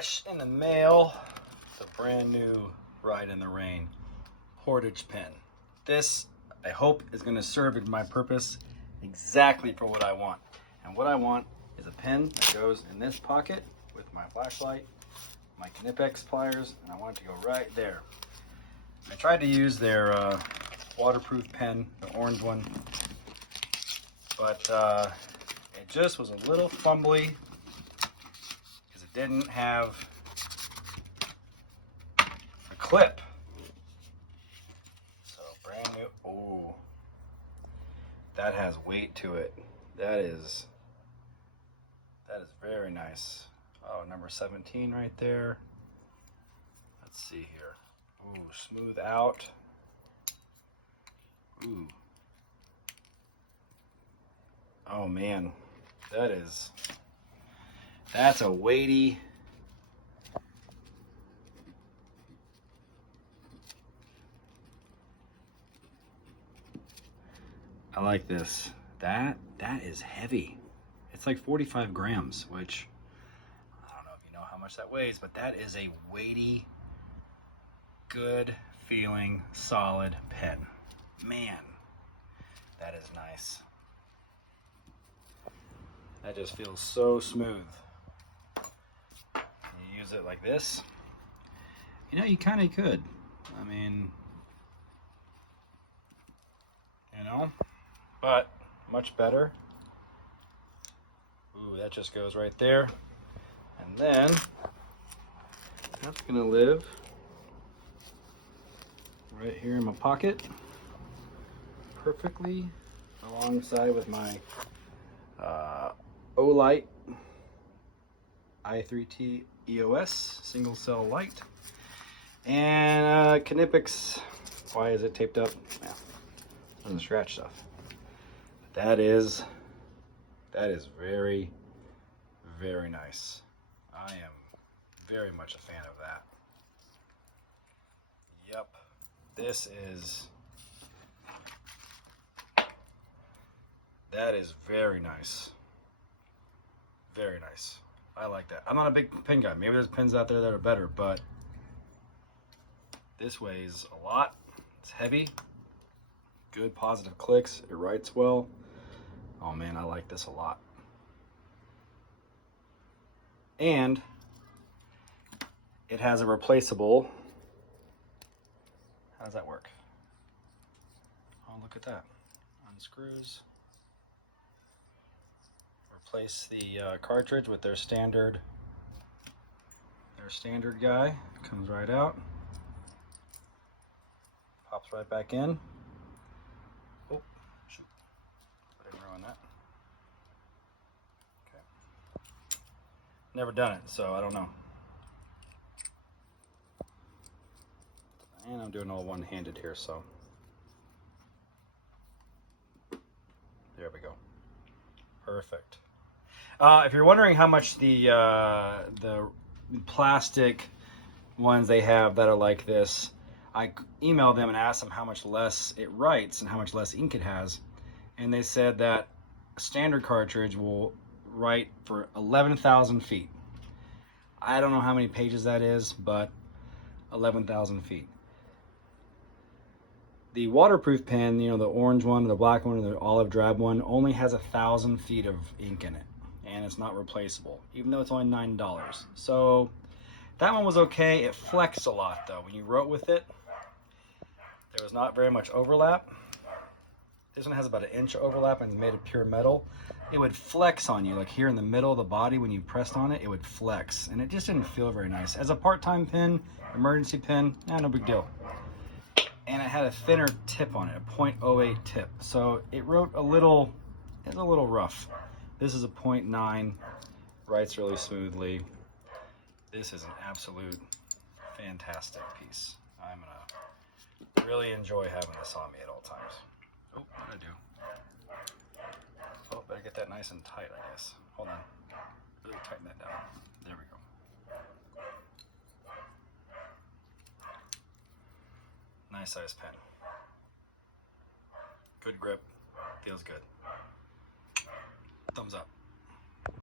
fresh in the mail, the brand new Rite in the Rain Portage pen. This, I hope, is going to serve my purpose exactly for what I want. And what I want is a pen that goes in this pocket with my flashlight, my Knipex pliers, and I want it to go right there. I tried to use their waterproof pen, the orange one, but it just was a little fumbly because it didn't have a clip. So brand new. Oh, that has weight to it. That is very nice. Oh, number 17 right there. Let's see here. Ooh, smooth out. Ooh. Oh man, that's a weighty. I like this. That is heavy. It's like 45 grams, which I don't know if you know how much that weighs, but that is a weighty, good feeling, solid pen. Man, that is nice. That just feels so smooth. You use it like this. You know, you kind of could. I mean, you know, but much better. Ooh, that just goes right there. And then that's gonna live right here in my pocket perfectly alongside with my Olight i3T EOS single cell light and Knipex. Why is it taped up? Yeah, doesn't scratch stuff. That is very, very nice. I am very much a fan of that. Yep, that is very nice. Very nice. I like that. I'm not a big pen guy. Maybe there's pens out there that are better, but this weighs a lot. It's heavy. Good positive clicks. It writes well. Oh man, I like this a lot. And it has a replaceable. How does that work? Oh, look at that. Unscrews. Replace the cartridge with their standard guy. Comes right out. Pops right back in. Oh, shoot. I didn't ruin that. Okay. Never done it, so I don't know. And I'm doing all one-handed here, so. There we go. Perfect. If you're wondering how much the plastic ones they have that are like this, I emailed them and asked them how much less it writes and how much less ink it has, and they said that a standard cartridge will write for 11,000 feet. I don't know how many pages that is, but 11,000 feet. The waterproof pen, you know, the orange one, the black one, or the olive drab one, only has 1,000 feet of ink in it, and it's not replaceable, even though it's only $9. So that one was okay. It flexed a lot though. When you wrote with it, there was not very much overlap. This one has about 1 inch overlap and it's made of pure metal. It would flex on you, like here in the middle of the body when you pressed on it, it would flex, and it just didn't feel very nice. As a part-time pen, emergency pen, no big deal. And it had a thinner tip on it, a 0.08 tip. So it wrote a little rough. This is a 0.9, writes really smoothly. This is an absolute fantastic piece. I'm gonna really enjoy having this on me at all times. Oh, what did I do? Oh, better get that nice and tight, I guess. Hold on, really tighten that down. There we go. Nice size pen. Good grip, feels good. Thumbs up.